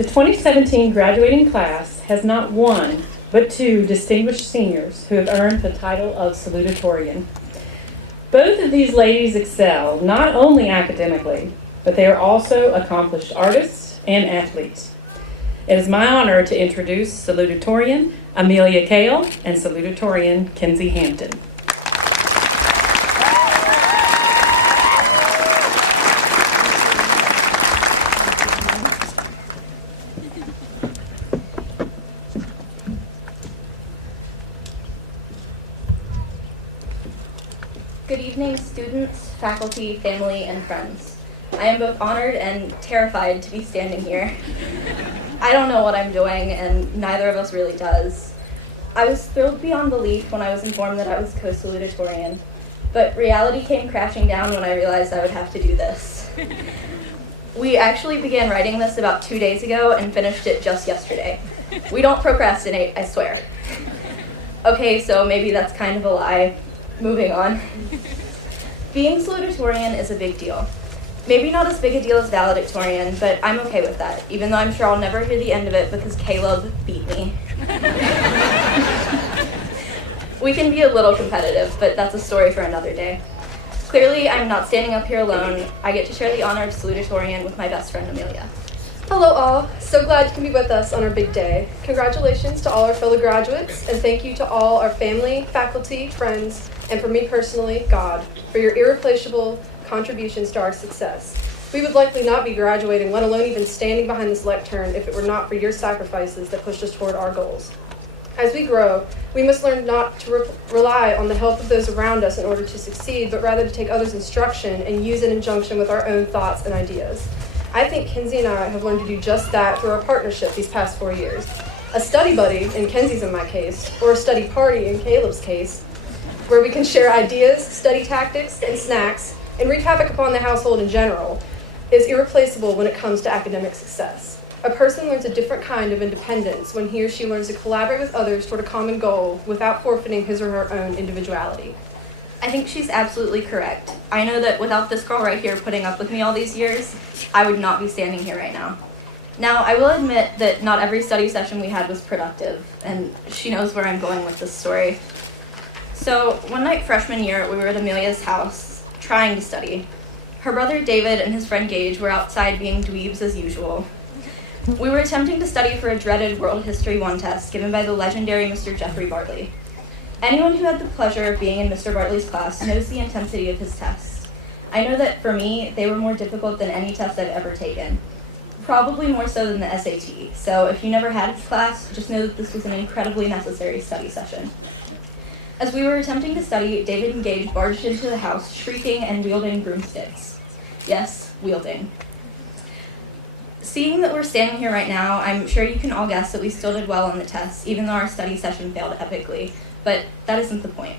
The 2017 graduating class has not one, but two distinguished seniors who have earned the title of Salutatorian. Both of these ladies excel not only academically, but they are also accomplished artists and athletes. It is my honor to introduce Salutatorian Amelia Kahle and Salutatorian Kenzie Hampton. Good evening, students, faculty, family, and friends. I am both honored and terrified to be standing here. I don't know what I'm doing, and neither of us really does. I was thrilled beyond belief when I was informed that I was co-Salutatorian, but reality came crashing down when I realized I would have to do this. We actually began writing this about 2 days ago and finished it just yesterday. We don't procrastinate, I swear. Okay, so maybe that's kind of a lie. Moving on. Being salutatorian is a big deal. Maybe not as big a deal as valedictorian, but I'm okay with that, even though I'm sure I'll never hear the end of it because Caleb beat me. We can be a little competitive, but that's a story for another day. Clearly, I'm not standing up here alone. I get to share the honor of salutatorian with my best friend, Amelia. Hello all, so glad you can be with us on our big day. Congratulations to all our fellow graduates, and thank you to all our family, faculty, friends, and for me personally, God, for your irreplaceable contributions to our success. We would likely not be graduating, let alone even standing behind this lectern, if it were not for your sacrifices that pushed us toward our goals. As we grow, we must learn not to rely on the help of those around us in order to succeed, but rather to take others' instruction and use it in conjunction with our own thoughts and ideas. I think Kenzie and I have learned to do just that through our partnership these past 4 years. A study buddy, in Kenzie's and my case, or a study party in Caleb's case, where we can share ideas, study tactics, and snacks, and wreak havoc upon the household in general, is irreplaceable when it comes to academic success. A person learns a different kind of independence when he or she learns to collaborate with others toward a common goal without forfeiting his or her own individuality. I think she's absolutely correct. I know that without this girl right here putting up with me all these years, I would not be standing here right now. Now, I will admit that not every study session we had was productive, and she knows where I'm going with this story. So, one night freshman year, we were at Amelia's house, trying to study. Her brother David and his friend Gage were outside being dweebs as usual. We were attempting to study for a dreaded World History 1 test given by the legendary Mr. Jeffrey Bartley. Anyone who had the pleasure of being in Mr. Bartley's class knows the intensity of his tests. I know that for me, they were more difficult than any test I've ever taken. Probably more so than the SAT, so if you never had his class, just know that this was an incredibly necessary study session. As we were attempting to study, David and Gage barged into the house, shrieking and wielding broomsticks. Yes, wielding. Seeing that we're standing here right now, I'm sure you can all guess that we still did well on the test, even though our study session failed epically. But that isn't the point.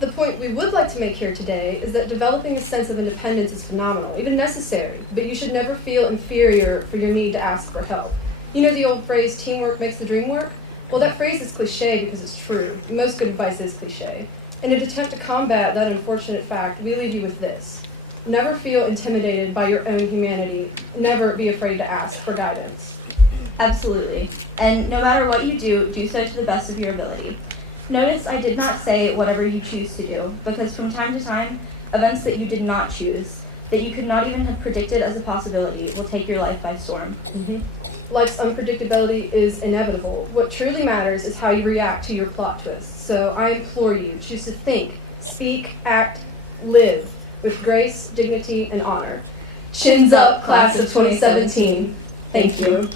The point we would like to make here today is that developing a sense of independence is phenomenal, even necessary, but you should never feel inferior for your need to ask for help. You know the old phrase, teamwork makes the dream work? Well, that phrase is cliche because it's true. Most good advice is cliche. In an attempt to combat that unfortunate fact, we leave you with this. Never feel intimidated by your own humanity. Never be afraid to ask for guidance. Absolutely. And no matter what you do, do so to the best of your ability. Notice I did not say whatever you choose to do, because from time to time, events that you did not choose, that you could not even have predicted as a possibility, will take your life by storm. Life's unpredictability is inevitable. What truly matters is how you react to your plot twists. So I implore you, choose to think, speak, act, live with grace, dignity, and honor. Chins up, class of 2017. Thank you.